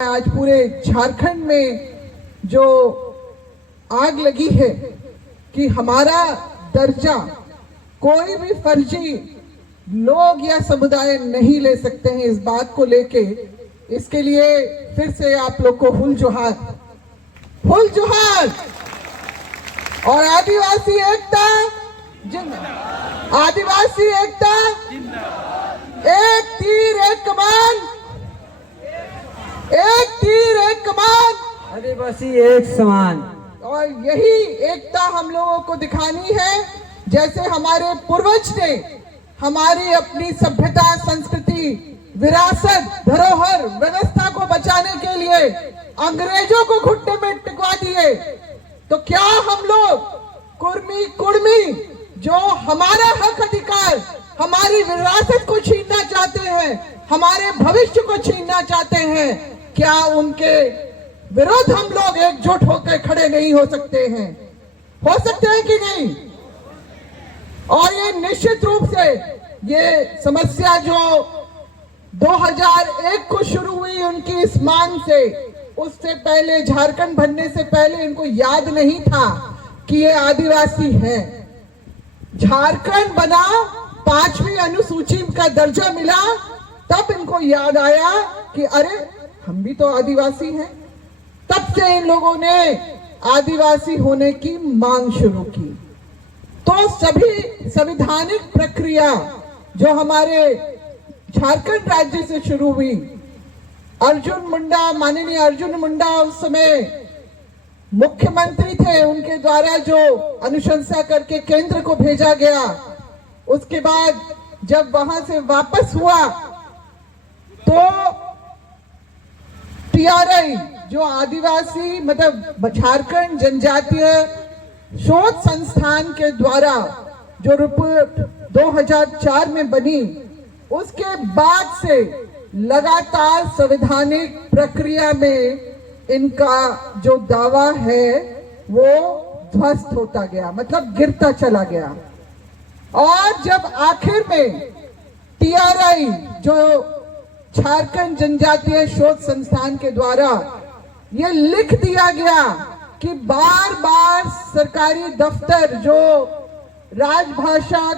आज पूरे झारखंड में जो आग लगी है कि हमारा दर्जा कोई भी फर्जी लोग या समुदाय नहीं ले सकते हैं, इस बात को लेके इसके लिए फिर से आप लोग को फुल जोहार और आदिवासी एकता जिंदाबाद। आदिवासी एकता एक तीर एक कमान, एक तीर एक कमान, आदिवासी एक समान। और यही एकता हम लोगों को दिखानी है। जैसे हमारे पूर्वज ने हमारी अपनी सभ्यता, संस्कृति, विरासत, धरोहर, व्यवस्था को बचाने के लिए अंग्रेजों को घुटने में टिकवा दिए, तो क्या हम लोग कुर्मी कुर्मी जो हमारा हक अधिकार, हमारी विरासत को छीनना चाहते हैं, हमारे भविष्य को छीनना चाहते हैं, क्या उनके विरोध हम लोग एकजुट होकर खड़े नहीं हो सकते हैं? हो सकते हैं कि नहीं? और ये निश्चित रूप से ये समस्या जो 2001 को शुरू हुई उनकी इस मांग से, उससे पहले झारखंड बनने से पहले इनको याद नहीं था कि ये आदिवासी है। झारखंड बना, 5वीं अनुसूची का दर्जा मिला, तब इनको याद आया कि अरे हम भी तो आदिवासी हैं। तब से इन लोगों ने आदिवासी होने की मांग शुरू की। तो सभी संवैधानिक प्रक्रिया जो हमारे झारखंड राज्य से शुरू हुई, अर्जुन मुंडा, माननीय अर्जुन मुंडा उस समय मुख्यमंत्री थे, उनके द्वारा जो अनुशंसा करके केंद्र को भेजा गया, उसके बाद जब वहां से वापस हुआ तो टीआरआई जो आदिवासी मतलब झारखंड जनजातीय शोध संस्थान के द्वारा जो रिपोर्ट 2004 में बनी, उसके बाद से लगातार संवैधानिक प्रक्रिया में इनका जो दावा है वो ध्वस्त होता गया, मतलब गिरता चला गया। और जब आखिर में टीआरआई जो झारखंड जनजातीय शोध संस्थान के द्वारा ये लिख दिया गया कि बार बार सरकारी दफ्तर जो राजभाषा,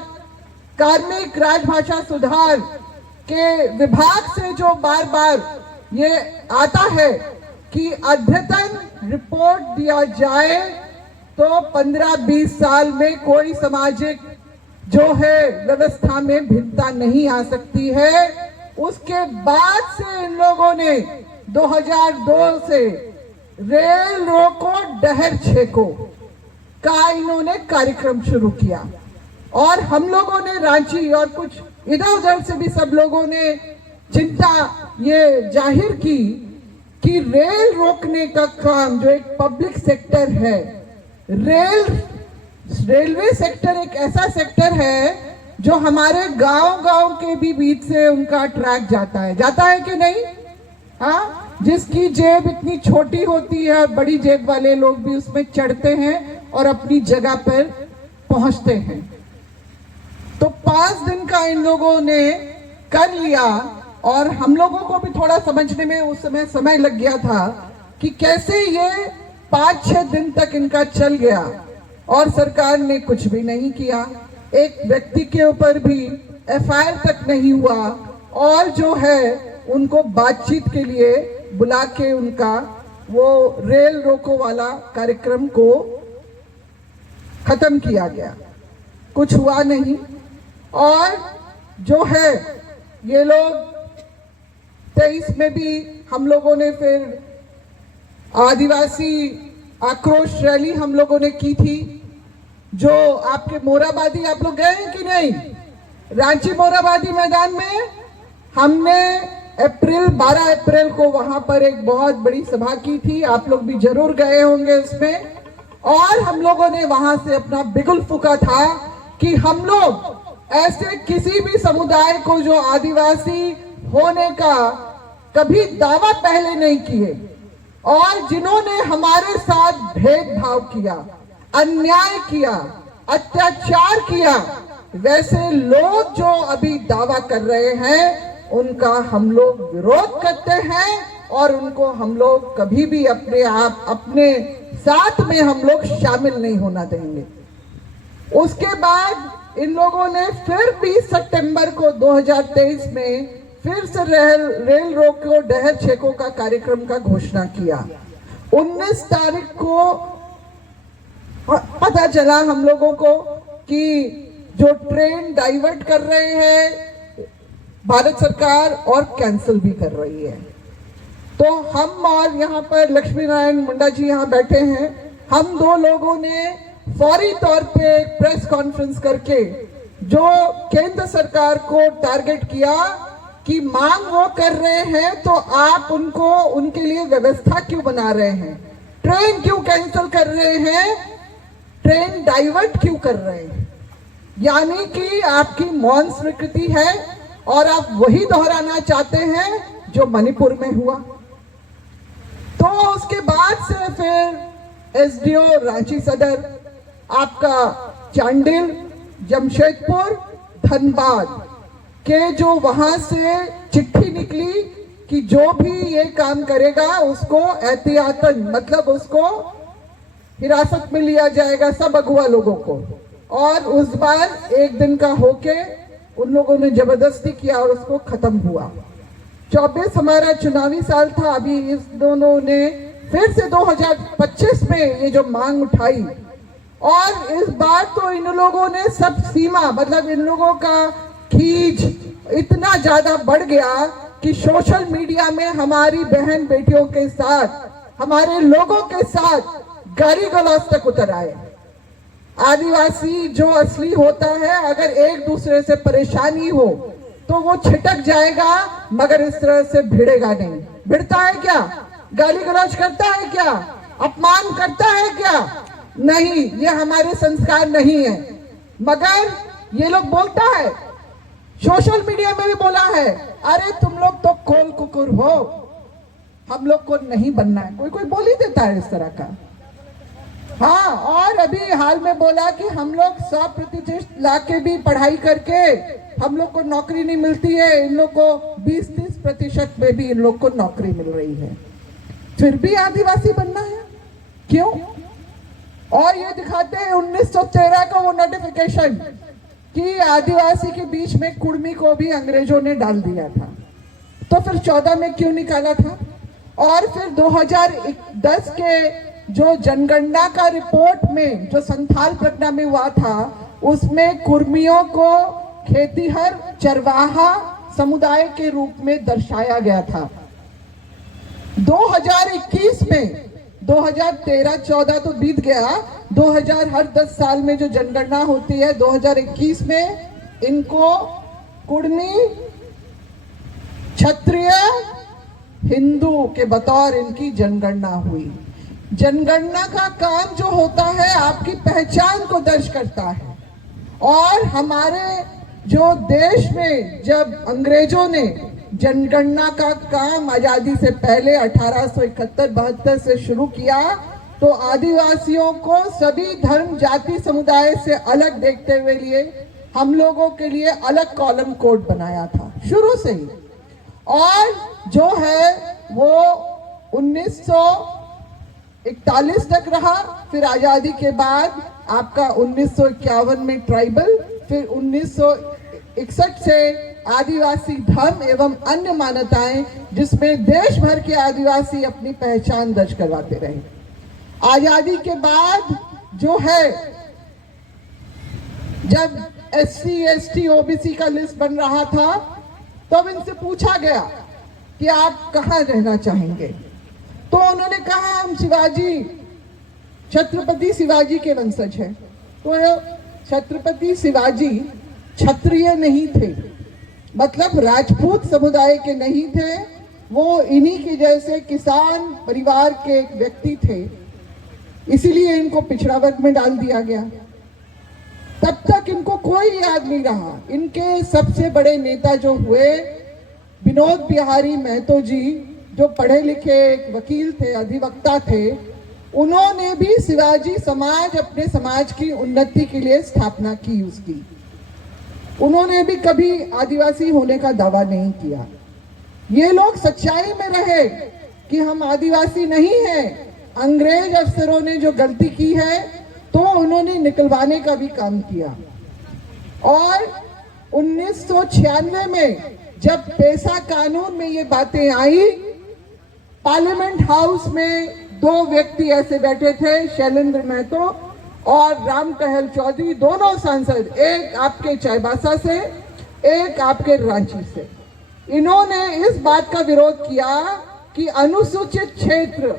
कार्मिक राजभाषा सुधार के विभाग से जो बार बार ये आता है कि अद्यतन रिपोर्ट दिया जाए तो 15-20 साल में कोई सामाजिक जो है व्यवस्था में भिन्नता नहीं आ सकती है। उसके बाद से इन लोगों ने 2002 से रेल रोको डहर छेको का इन्होंने कार्यक्रम शुरू किया, और हम लोगों ने रांची और कुछ इधर उधर से भी सब लोगों ने चिंता ये जाहिर की कि रेल रोकने का काम जो एक पब्लिक सेक्टर है, रेलवे सेक्टर एक ऐसा सेक्टर है जो हमारे गांव के भी बीच से उनका ट्रैक जाता है कि नहीं? हाँ, जिसकी जेब इतनी छोटी होती है, बड़ी जेब वाले लोग भी उसमें चढ़ते हैं और अपनी जगह पर पहुंचते हैं। तो 5 दिन का इन लोगों ने कर लिया, और हम लोगों को भी थोड़ा समझने में उस समय लग गया था कि कैसे ये 5-6 दिन तक इनका चल गया और सरकार ने कुछ भी नहीं किया। एक व्यक्ति के ऊपर भी एफआईआर तक नहीं हुआ, और जो है उनको बातचीत के लिए बुला के उनका वो रेल रोको वाला कार्यक्रम को खत्म किया गया। कुछ हुआ नहीं। और जो है ये लोग 23 में भी हम लोगों ने फिर आदिवासी आक्रोश रैली हम लोगों ने की थी, जो आपके मोराबादी, आप लोग गए हैं कि नहीं? रांची मोराबादी मैदान में हमने 12 अप्रैल को वहां पर एक बहुत बड़ी सभा की थी, आप लोग भी जरूर गए होंगे उसमें। और हम लोगों ने वहां से अपना बिगुल फूका था कि हम लोग ऐसे किसी भी समुदाय को जो आदिवासी होने का कभी दावा पहले नहीं किए, और जिन्होंने हमारे साथ भेदभाव किया, अन्याय किया, अत्याचार किया, वैसे लोग जो अभी दावा कर रहे हैं उनका हम लोग विरोध करते हैं और उनको हम लोग कभी भी अपने साथ में हम लोग शामिल नहीं होना देंगे। उसके बाद इन लोगों ने फिर 20 सितंबर को 2023 में फिर से रेल रोको डहर छेको का कार्यक्रम का घोषणा किया। 19 तारीख को पता चला हम लोगों को कि जो ट्रेन डाइवर्ट कर रहे हैं भारत सरकार और कैंसिल भी कर रही है। तो हम और यहाँ पर लक्ष्मी नारायण मुंडा जी यहाँ बैठे हैं, हम दो लोगों ने फौरी तौर पे एक प्रेस कॉन्फ्रेंस करके जो केंद्र सरकार को टारगेट किया कि मांग वो कर रहे हैं तो आप उनको उनके लिए व्यवस्था क्यों बना रहे हैं, ट्रेन क्यों कैंसिल कर रहे हैं, ट्रेन डाइवर्ट क्यों कर रहे हैं, यानी कि आपकी मौन स्वीकृति है और आप वही दोहराना चाहते हैं जो मणिपुर में हुआ। तो उसके बाद से फिर एसडीओ रांची सदर, आपका चांडिल, जमशेदपुर, धनबाद के जो वहां से चिट्ठी निकली कि जो भी ये काम करेगा उसको एहतियातन मतलब उसको हिरासत में लिया जाएगा, सब अगुआ लोगों को। और उस बार एक दिन का होके उन लोगों ने जबरदस्ती किया और उसको खत्म हुआ। 24 हमारा चुनावी साल था, अभी इस दोनों ने फिर से 2025 में ये जो मांग उठाई और इस बार तो इन लोगों ने सब सीमा मतलब इन लोगों का खींच इतना ज्यादा बढ़ गया कि सोशल मीडिया में हमारी बहन बेटियों के साथ, हमारे लोगों के साथ गाली गलौज तक उतर आए। आदिवासी जो असली होता है, अगर एक दूसरे से परेशानी हो तो वो छिटक जाएगा, मगर इस तरह से भिड़ेगा नहीं। भिड़ता है क्या? गाली गलौज करता है क्या? अपमान करता है क्या? नहीं, ये हमारे संस्कार नहीं है। मगर ये लोग बोलता है, सोशल मीडिया में भी बोला है, अरे तुम लोग तो कोल कुकुर हो, हम लोग को नहीं बनना है। कोई कोई बोल ही देता है इस तरह का। हाँ, और अभी हाल में बोला कि हम लोग 100% लाके भी पढ़ाई करके हम लोग को नौकरी नहीं मिलती है, इन लोग को 20-30% में भी इन लोग को नौकरी मिल रही है, फिर भी आदिवासी बनना है क्यों? और ये दिखाते हैं 1913 का वो नोटिफिकेशन कि आदिवासी के बीच में कुर्मी को भी अंग्रेजों ने डाल दिया था, तो फिर 14 में क्यों निकाला था? और फिर 2010 के जो जनगणना का रिपोर्ट में जो संथाल प्रज्ञा में हुआ था, उसमें कुर्मियों को खेतीहर चरवाहा समुदाय के रूप में दर्शाया गया था। 2021 में 2013-14 तो बीत गया, 2000 हर 10 साल में जो जनगणना होती है, 2021 में इनको कुर्मी, क्षत्रिय, हिंदू के बतौर इनकी जनगणना हुई। जनगणना का काम जो होता है आपकी पहचान को दर्ज करता है। और हमारे जो देश में जब अंग्रेजों ने जनगणना का काम आजादी से पहले 1871-72 से शुरू किया, तो आदिवासियों को सभी धर्म जाति समुदाय से अलग देखते हुए लिए हम लोगों के लिए अलग कॉलम कोड बनाया था शुरू से ही। और जो है वो 1941 तक रहा, फिर आजादी के बाद आपका 1951 में ट्राइबल, फिर 1961 से आदिवासी धर्म एवं अन्य मान्यताएं, जिसमें देश भर के आदिवासी अपनी पहचान दर्ज करवाते रहे। आजादी के बाद जो है, जब SC, ST, OBC का लिस्ट बन रहा था, तब इनसे पूछा गया कि आप कहाँ रहना चाहेंगे, तो उन्होंने कहा हम शिवाजी, छत्रपति शिवाजी के वंशज हैं। तो छत्रपति शिवाजी क्षत्रिय नहीं थे, मतलब राजपूत समुदाय के नहीं थे, वो इन्हीं के जैसे किसान परिवार के एक व्यक्ति थे, इसीलिए इनको पिछड़ा वर्ग में डाल दिया गया। तब तक इनको कोई याद नहीं रहा। इनके सबसे बड़े नेता जो हुए विनोद बिहारी महतो जी, जो पढ़े लिखे एक वकील थे, अधिवक्ता थे, उन्होंने भी शिवाजी समाज, अपने समाज की उन्नति के लिए स्थापना की उसकी। उन्होंने भी कभी आदिवासी होने का दावा नहीं किया। ये लोग सच्चाई में रहे, कि हम आदिवासी नहीं हैं। अंग्रेज अफसरों ने जो गलती की है तो उन्होंने निकलवाने का भी काम किया। और 1996 में जब पेशा कानून में ये बातें आई, पार्लियामेंट हाउस में दो व्यक्ति ऐसे बैठे थे, शैलेंद्र महतो और राम टहल चौधरी, दोनों सांसद, एक आपके चाईबासा से, एक आपके रांची से। इन्होंने इस बात का विरोध किया कि अनुसूचित क्षेत्र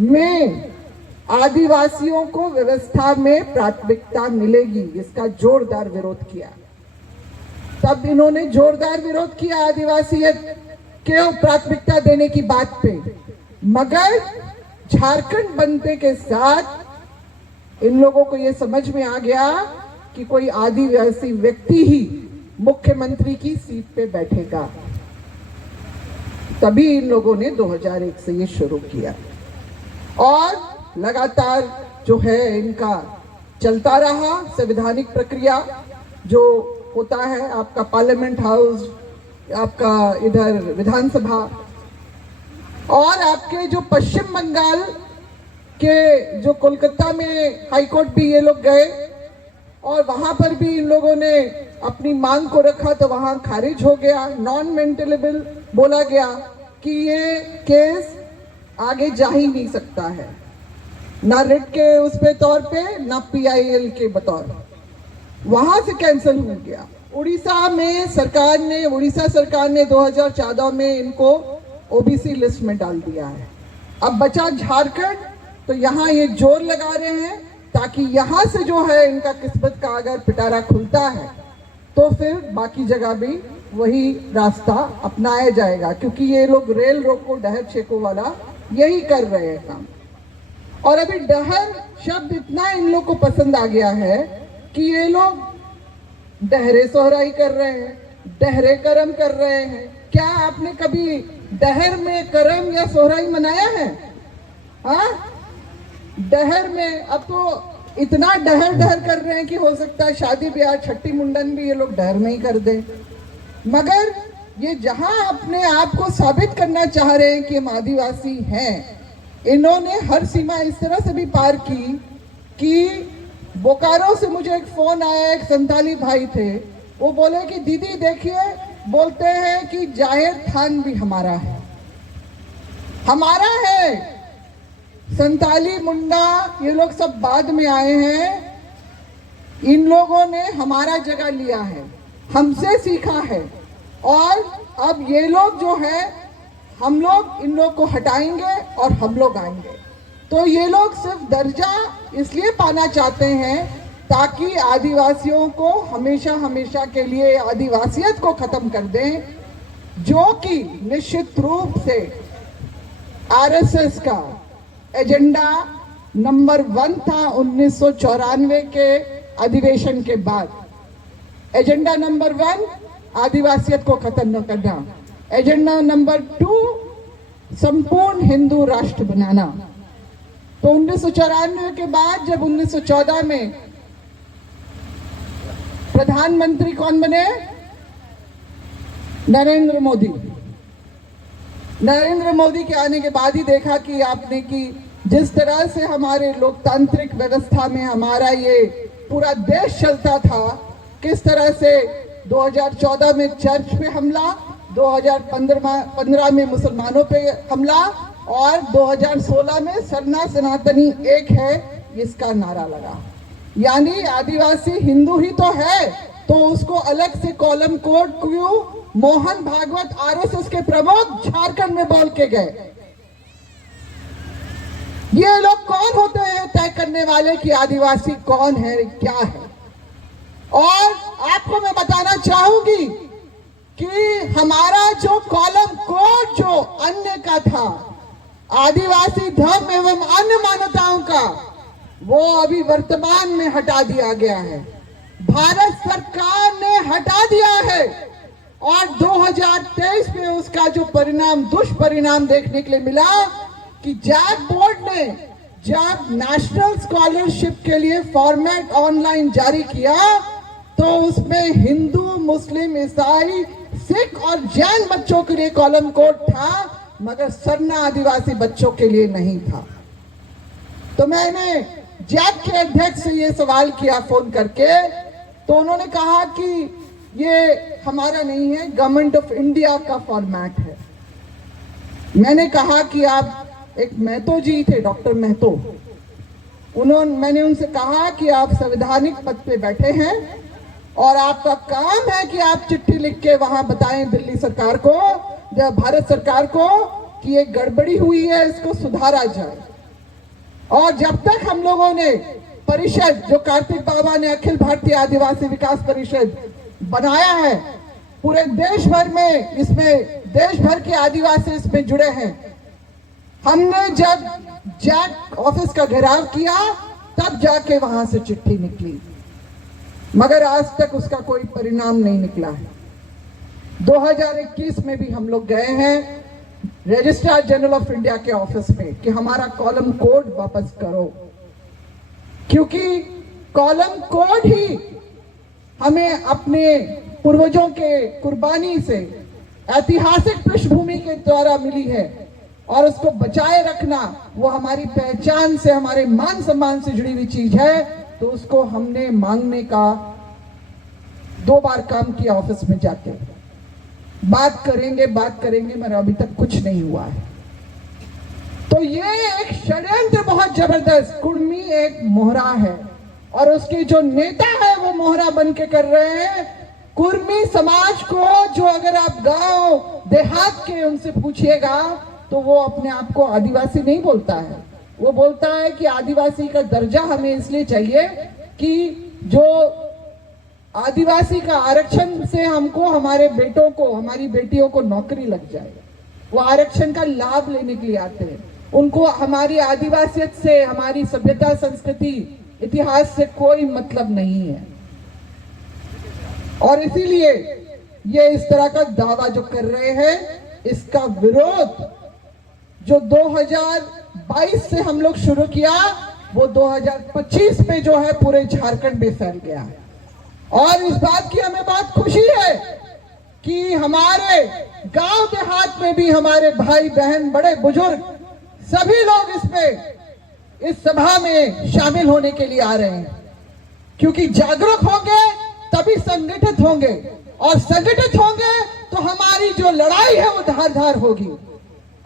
में आदिवासियों को व्यवस्था में प्राथमिकता मिलेगी, इसका जोरदार विरोध किया। तब इन्होंने जोरदार विरोध किया आदिवासियत के प्राथमिकता देने की बात पे। मगर झारखंड बनने के साथ इन लोगों को यह समझ में आ गया कि कोई आदिवासी व्यक्ति ही मुख्यमंत्री की सीट पे बैठेगा। तभी इन लोगों ने 2001 से ये शुरू किया और लगातार जो है इनका चलता रहा। संवैधानिक प्रक्रिया जो होता है, आपका पार्लियामेंट हाउस, आपका इधर विधानसभा, और आपके जो पश्चिम बंगाल के जो कोलकाता में हाईकोर्ट भी ये लोग गए और वहां पर भी इन लोगों ने अपनी मांग को रखा तो वहां खारिज हो गया। नॉन मेंटेनेबल बोला गया कि ये केस आगे जा ही नहीं सकता है, ना रिट के उस पे तौर पे, ना PIL के बतौर, वहां से कैंसिल हो गया। उड़ीसा सरकार ने 2014 में इनको OBC लिस्ट में डाल दिया है। अब बचा झारखंड, तो यहाँ ये जोर लगा रहे हैं ताकि यहाँ से जो है इनका किस्मत का अगर पिटारा खुलता है तो फिर बाकी जगह भी वही रास्ता अपनाया जाएगा, क्योंकि ये लोग रेल रोको डहर छेको वाला यही कर रहे हैं काम। और अभी डहर शब्द इतना इन लोग को पसंद आ गया है कि ये लोग डहरे सोहराई कर रहे हैं, डहरे करम कर रहे हैं। क्या आपने कभी डहर में करम या सोहराई मनाया है? हाँ, डहर में अब तो इतना डहर डहर कर रहे हैं कि हो सकता है शादी ब्याह छठी मुंडन भी ये लोग डहर में ही कर दें। मगर ये जहां अपने आप को साबित करना चाह रहे हैं कि हम आदिवासी हैं, इन्होंने हर सीमा इस तरह से भी पार की कि बोकारो से मुझे एक फोन आया, एक संताली भाई थे, वो बोले कि दीदी देखिए, बोलते हैं कि जाहिर खान भी हमारा है, हमारा है। संताली मुंडा ये लोग सब बाद में आए हैं, इन लोगों ने हमारा जगह लिया है, हमसे सीखा है। और अब ये लोग जो है, हम लोग इन लोग को हटाएंगे और हम लोग आएंगे। तो ये लोग सिर्फ दर्जा इसलिए पाना चाहते हैं ताकि आदिवासियों को हमेशा हमेशा के लिए आदिवासियत को खत्म कर दें, जो कि निश्चित रूप से RSS का एजेंडा नंबर 1 था 1994 के अधिवेशन के बाद। एजेंडा नंबर 1 आदिवासियत को खत्म न करना, एजेंडा नंबर 2 संपूर्ण हिंदू राष्ट्र बनाना। तो 1994 के बाद जब 1914 में प्रधानमंत्री कौन बने? नरेंद्र मोदी। नरेंद्र मोदी के आने के बाद ही देखा कि आपने कि जिस तरह से हमारे लोकतांत्रिक व्यवस्था में हमारा ये पूरा देश चलता था, किस तरह से 2014 में चर्च पे हमला, 2015 में मुसलमानों पे हमला और 2016 में सरना सनातनी एक है, इसका नारा लगा। यानी आदिवासी हिंदू ही तो है, तो उसको अलग से कॉलम कोड क्यों? मोहन भागवत RSS के प्रमुख झारखंड में बोल के गए। ये लोग कौन होते हैं तय करने वाले कि आदिवासी कौन है, क्या है? और आपको मैं बताना चाहूंगी कि हमारा जो कॉलम कोड जो अन्य का था, आदिवासी धर्म एवं अन्य मान्यताओं का, वो अभी वर्तमान में हटा दिया गया है। भारत सरकार ने हटा दिया है और 2023 में उसका जो परिणाम, दुष्परिणाम देखने के लिए मिला कि जैक बोर्ड ने जब नेशनल स्कॉलरशिप के लिए फॉर्मेट ऑनलाइन जारी किया तो उसमें हिंदू, मुस्लिम, ईसाई, सिख और जैन बच्चों के लिए कॉलम कोड था, मगर सरना आदिवासी बच्चों के लिए नहीं था। तो मैंने जैक के अध्यक्ष से ये सवाल किया फोन करके, तो उन्होंने कहा कि ये हमारा नहीं है, गवर्नमेंट ऑफ इंडिया का फॉर्मेट है। मैंने कहा कि आप एक महतो जी थे, डॉक्टर महतो, मैंने उनसे कहा कि आप संवैधानिक पद पे बैठे हैं और आपका काम है कि आप चिट्ठी लिख के वहां बताएं दिल्ली सरकार को या भारत सरकार को कि ये गड़बड़ी हुई है, इसको सुधारा जाए। और जब तक हम लोगों ने परिषद, जो कार्तिक बाबा ने अखिल भारतीय आदिवासी विकास परिषद बनाया है, पूरे देश भर में, इसमें देश भर के आदिवासी इसमें जुड़े हैं। हमने जब जैक ऑफिस का घेराव किया तब जाके वहां से चिट्ठी निकली, मगर आज तक उसका कोई परिणाम नहीं निकला है। 2021 में भी हम लोग गए हैं रजिस्ट्रार जनरल ऑफ इंडिया के ऑफिस में कि हमारा कॉलम कोड वापस करो, क्योंकि कॉलम कोड ही हमें अपने पूर्वजों के कुर्बानी से ऐतिहासिक पृष्ठभूमि के द्वारा मिली है और उसको बचाए रखना वो हमारी पहचान से, हमारे मान सम्मान से जुड़ी हुई चीज है। तो उसको हमने मांगने का 2 बार काम किया ऑफिस में जाके, बात करेंगे मगर अभी तक कुछ नहीं हुआ है। तो ये एक षड्यंत्र बहुत जबरदस्त, कुर्मी एक मोहरा है और उसके जो नेता है वो मोहरा बन के कर रहे हैं। कुर्मी समाज को, जो अगर आप गांव देहात के उनसे पूछिएगा तो वो अपने आप को आदिवासी नहीं बोलता है, वो बोलता है कि आदिवासी का दर्जा हमें इसलिए चाहिए कि जो आदिवासी का आरक्षण से हमको, हमारे बेटों को, हमारी बेटियों को नौकरी लग जाए। वो आरक्षण का लाभ लेने के लिए आते हैं, उनको हमारी आदिवासियत से, हमारी सभ्यता, संस्कृति, इतिहास से कोई मतलब नहीं है। और इसीलिए ये इस तरह का दावा जो कर रहे हैं, इसका विरोध जो 2022 से हम लोग शुरू किया वो 2025 में जो है पूरे झारखंड में फैल गया है। और इस बात की हमें बहुत खुशी है कि हमारे गांव देहात में भी हमारे भाई बहन, बड़े बुजुर्ग, सभी लोग इसमें, इस सभा में शामिल होने के लिए आ रहे हैं, क्योंकि जागरूक होंगे तभी संगठित होंगे, और संगठित होंगे तो हमारी जो लड़ाई है वो धारदार होगी।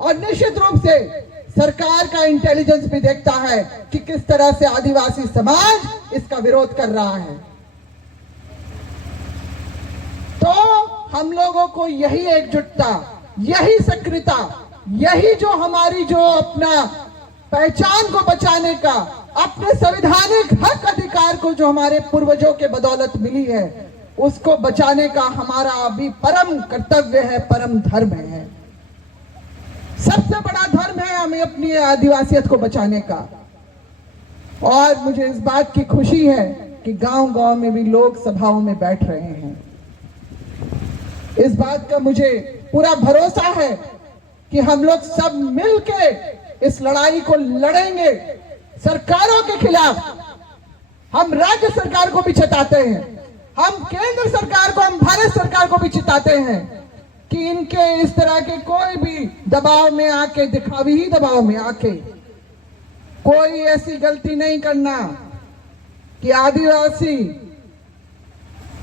और निश्चित रूप से सरकार का इंटेलिजेंस भी देखता है कि किस तरह से आदिवासी समाज इसका विरोध कर रहा है। तो हम लोगों को यही एकजुटता, यही सक्रियता, यही जो हमारी जो अपना पहचान को बचाने का, अपने संवैधानिक हक अधिकार को जो हमारे पूर्वजों के बदौलत मिली है, उसको बचाने का हमारा अभी परम कर्तव्य है, परम धर्म है। सबसे बड़ा धर्म है हमें अपनी आदिवासियत को बचाने का। और मुझे इस बात की खुशी है कि गांव-गांव में भी लोग सभाओं में बैठ रहे हैं। इस बात का मुझे पूरा भरोसा है कि हम लोग सब मिलके इस लड़ाई को लड़ेंगे सरकारों के खिलाफ। हम राज्य सरकार को भी चिताते हैं, हम केंद्र सरकार को, हम भारत सरकार को भी चिताते हैं कि इनके इस तरह के कोई भी दबाव में आके, दिखावी ही दबाव में आके कोई ऐसी गलती नहीं करना कि आदिवासी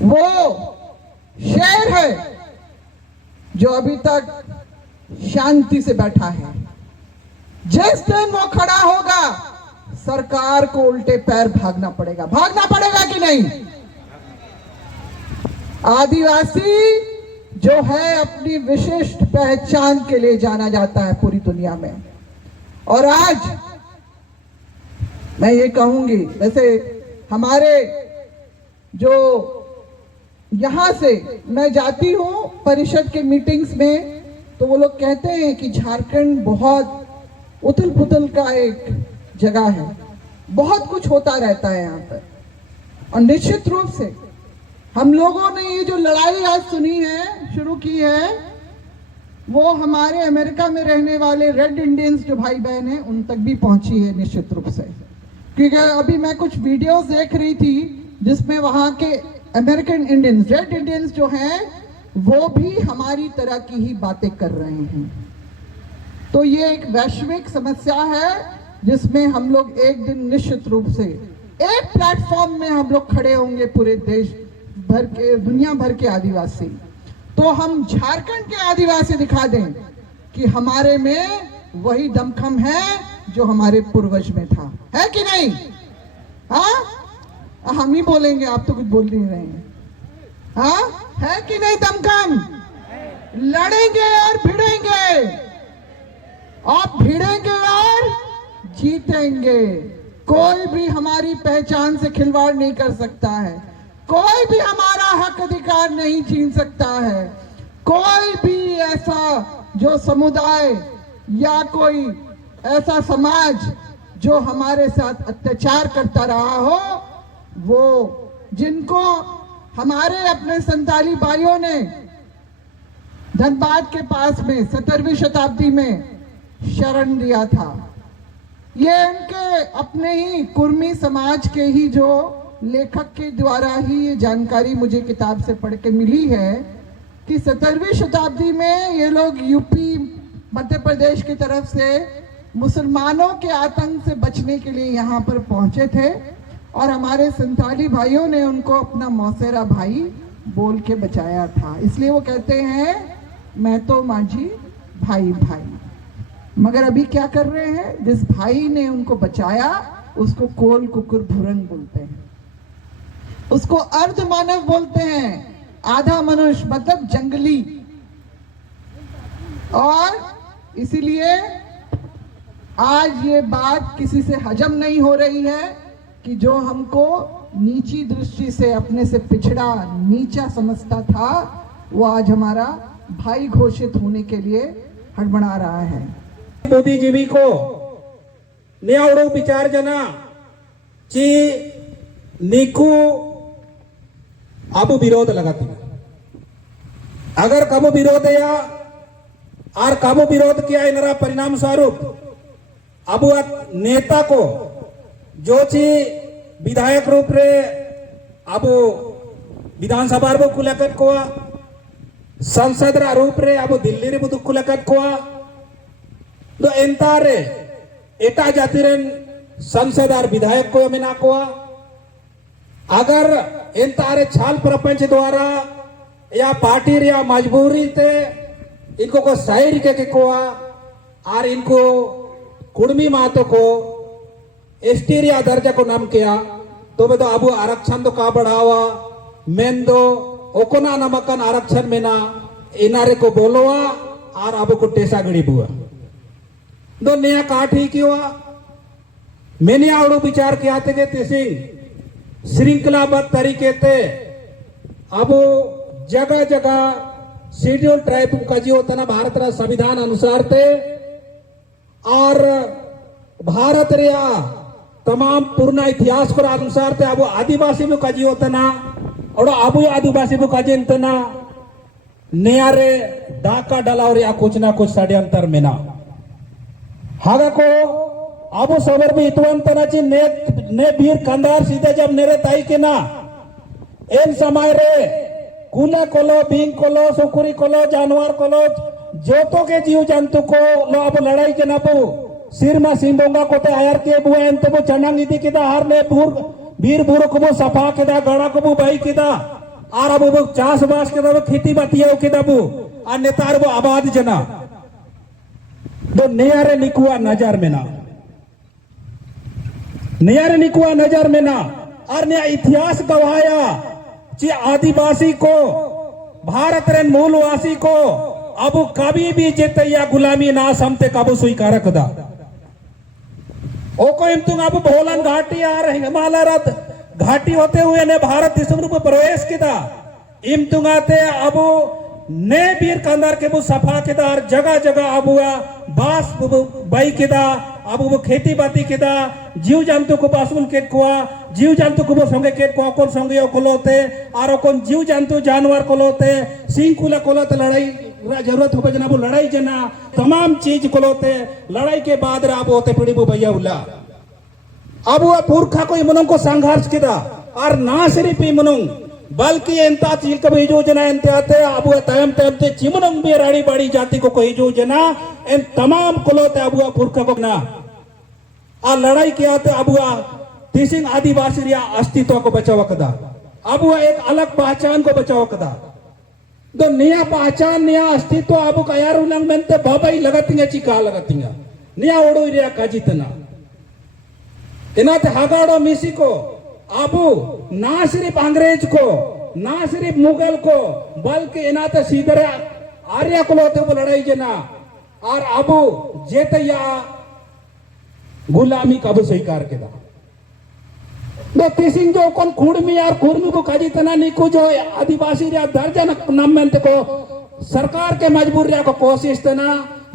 वो शेर है जो अभी तक शांति से बैठा है। जिस दिन वो खड़ा होगा सरकार को उल्टे पैर भागना पड़ेगा कि नहीं? आदिवासी जो है अपनी विशिष्ट पहचान के लिए जाना जाता है पूरी दुनिया में। और आज मैं ये कहूंगी, जैसे हमारे जो यहां से मैं जाती हूं परिषद के मीटिंग्स में, तो वो लोग कहते हैं कि झारखंड बहुत उथल पुथल का एक जगह है, बहुत कुछ होता रहता है यहाँ पर। और निश्चित रूप से हम लोगों ने ये जो लड़ाई आज सुनी है, शुरू की है, वो हमारे अमेरिका में रहने वाले रेड इंडियंस जो भाई बहन हैं उन तक भी पहुंची है निश्चित रूप से। क्योंकि अभी मैं कुछ वीडियोस देख रही थी जिसमें वहां के अमेरिकन इंडियंस, रेड इंडियंस जो हैं, वो भी हमारी तरह की ही बातें कर रहे हैं। तो ये एक वैश्विक समस्या है जिसमें हम लोग एक दिन निश्चित रूप से एक प्लेटफॉर्म में हम लोग खड़े होंगे, पूरे देश भर के, दुनिया भर के आदिवासी। तो हम झारखंड के आदिवासी दिखा दें कि हमारे में वही दमखम है जो हमारे पूर्वज में था, है कि नहीं? हाँ, हम ही बोलेंगे, आप तो कुछ बोल नहीं रहे हैं। हाँ, है कि नहीं दमखम? लड़ेंगे और भिड़ेंगे, आप भिड़ेंगे और जीतेंगे। कोई भी हमारी पहचान से खिलवाड़ नहीं कर सकता है, कोई भी हमारा हक अधिकार नहीं छीन सकता है। कोई भी ऐसा जो समुदाय या कोई ऐसा समाज जो हमारे साथ अत्याचार करता रहा हो, वो जिनको हमारे अपने संताली भाइयों ने धनबाद के पास में 17वीं शताब्दी में शरण दिया था, ये इनके अपने ही कुर्मी समाज के ही जो लेखक के द्वारा ही ये जानकारी मुझे किताब से पढ़ के मिली है कि 17वीं शताब्दी में ये लोग यूपी मध्य प्रदेश की तरफ से मुसलमानों के आतंक से बचने के लिए यहाँ पर पहुंचे थे और हमारे संताली भाइयों ने उनको अपना मौसेरा भाई बोल के बचाया था। इसलिए वो कहते हैं मैं तो माझी भाई भाई। मगर अभी क्या कर रहे हैं? जिस भाई ने उनको बचाया उसको कोल कुकुर भुरंग बोलते हैं, उसको अर्ध मानव बोलते हैं, आधा मनुष्य मतलब जंगली। और इसीलिए आज ये बात किसी से हजम नहीं हो रही है कि जो हमको नीची दृष्टि से अपने से पिछड़ा नीचा समझता था वो आज हमारा भाई घोषित होने के लिए हड़बड़ा रहा है। बुद्धिजीवी को न्यावड़ो विचार जना ची निकू अब विरोध लगाती। अगर कबो विरोध या और कबो विरोध किया इनरा परिणाम स्वरूप अब नेता को जो ची विधायक रूप रे अब विधानसभा रो कुलकत को संसद रा रूप रे अब दिल्ली रे बुदु कुलकत को तो एंतारे एटा जाति रेन संसद और विधायक को मेना को अगर एंतारे छाल प्रपंच द्वारा या पार्टी रे या मजबूरी ते इनको को साइड के को और इनको कुर्मी मातो को एसटीरिया दर्जा को नाम किया तो वे तो अब आरक्षण तो का बढ़ावा मेन दो ओकोना नमकन आरक्षण में ना इनारे को बोलोवा और अब को टेसा गड़ी बुआ दो नया काट ही क्यों मैंने आवड़ो विचार किया थे कि सिंह श्रृंखलाबद्ध तरीके से अब जगह जगह शेड्यूल ट्राइब का जो होता ना भारत रा संविधान अनुसार थे और भारत रिया तमाम पूर्ण इतिहास को अनुसार थे अब आदिवासी में काजी होता ना और अब आदिवासी में काजी ना नया रे डाका डाला और या कुछ ना कुछ षड्यंत्र में ना हागा को अब सबर भी इतवंतनाची ने वीर कंदार सीधे जब नेरे ताई के ना इन समय रे कुला कोलो बिंग कोलो सुकुरी कोलो जानवर कोलो जोतो के जीव जंतु को लो अब लड़ाई के ना पो सिर मा सिंबोंगा कोते आयर के बुआ एन तो चंडंग इति किदा हार ने वीर बुरो को सफा किदा गड़ा को भाई किदा और अब वो चास बास के दो खेती बातिया किदा बु और नेतार वो आबाद जना तो नियारे निकुआ नजर में ना नियारे निकुआ नजर में ना और नया इतिहास गवाया कि आदिवासी को भारत रे मूलवासी को अब कभी भी जेते या गुलामी ना समते कबू स्वीकार कदा ओ को तुम अब भोलन घाटी आ रहे हिमालय रथ घाटी होते हुए ने भारत देश में प्रवेश किया इम तुंगाते अब ने वीर कंदर के वो सफा किदार जगह जगह अब बास बाई किदा अब वो खेती बाती किदा जीव जंतु को बासुल के कुआ जीव जंतु को वो संगे के कुआ कौन संगे को लोते और कौन जीव जंतु जानवर को लोते सिंह कुला को लोते लड़ाई जरूरत हो जना वो लड़ाई जना तमाम चीज को लोते लड़ाई के बाद अब होते पड़ी वो भैया उला अब वो पुरखा को इमनों को संघर्ष किदा और ना सिर्फ इमनों बल्कि एंता चील कब योजना एंते आते अब तयम तयम ते चिमनंग भी राड़ी बाड़ी जाति को कोई योजना इन तमाम कुलोते अब पुरखा को ना आ लड़ाई किया थे अब तिसिंग आदिवासी रिया अस्तित्व को बचाव कदा अब एक अलग पहचान को बचाव कदा तो नया पहचान नया अस्तित्व अब कयार उलंग बनते बाबाई लगतिंगा चिका लगतिंगा नया ओडो रिया काजितना इनाते हगाड़ो मिसी को अब ना सिर्फ अंग्रेज को ना सिर्फ मुगल को बल्कि इनाते सीधे आर्य को लोते वो लड़ाई जना और अब जेते या गुलामी कब स्वीकार किया दो तिसिंग जो कौन खुड़मी यार खुड़मी को काजी तना निको जो आदिवासी रिया दर्जन नाम में को सरकार के मजबूर रिया को कोशिश तना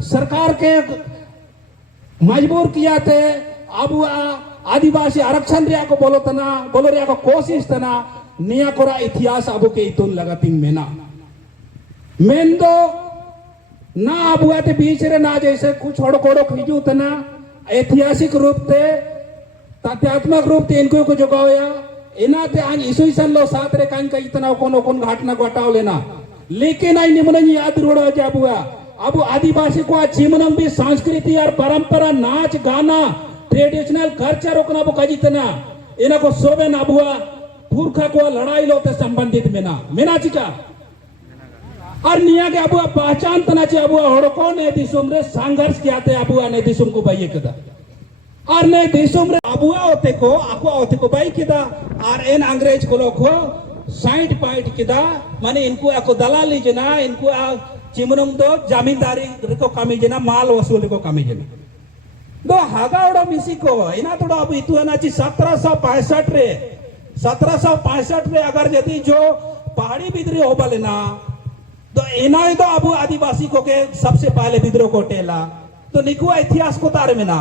सरकार के मजबूर किया थे अब आदिवासी आरक्षण रिया को बोलो रिया को कोशिश तना निया कोरा इतिहास अब के इतुन लगातिंग मेना मेन दो ना अब आते बीच रे ना जैसे कुछ छोड़ कोड़ो खींचू तना ऐतिहासिक रूप से तथ्यात्मक रूप से इनको को जोगाया इनाते आज ईसुईसन लो साथ रे कान का इतना कोन घटना घटाव लेना लेकिन आई निमन याद रोड़ा जब हुआ अब आदिवासी को जीवनम भी संस्कृति और परंपरा नाच गाना ट्रेडिशनल कल्चर ओकना बो काजितना इना को सोबे ना बुआ पुरखा को लड़ाई लोते संबंधित मेना चिका और निया के अब पहचान तना चे अब हड़को ने दिसुम रे संघर्ष किया थे अब ने दिसुम को बाई कदा और ने दिसुम रे अब होते को बाई किदा और एन अंग्रेज को लोग साइड पाइट किदा माने इनको ako दलाली जना इनको चिमनम दो जमींदारी को कमी जना माल वसूल को कमी जना दो हागावड़ो मिसी को इना थोड़ा अब इतु ना ची 1765 रे अगर यदि जो पहाड़ी बिदरी हो बलेना तो इना ही तो अब आदिवासी को के सबसे पहले विद्रोह को टेला तो निकुआ इतिहास को तारे में ना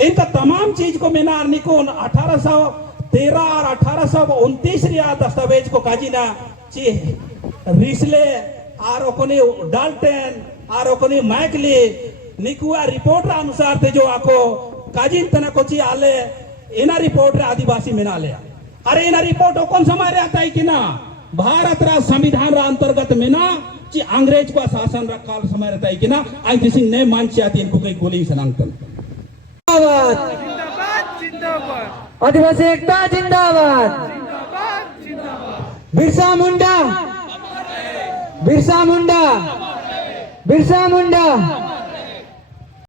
इनका तमाम चीज को मेना निको 1813 और 1829 रिया दस्तावेज को काजीना ची रिसले और ओकोनी डाल्टन और ओकोनी मैकली निकुआ रिपोर्ट अनुसार थे जो आको काजिन तना को ची आले इना रिपोर्ट रे आदिवासी में ना ले अरे इना रिपोर्ट कौन समय रे आता है कि ना भारत रा संविधान रा अंतर्गत में ना ची अंग्रेज को शासन रा काल समय रहता है कि ना आई दिसिंग ने मान चाहती इनको कोई गोली सनांगतन जिंदाबाद आदिवासी एकता जिंदाबाद बिरसा मुंडा बिरसा मुंडा बिरसा मुंडा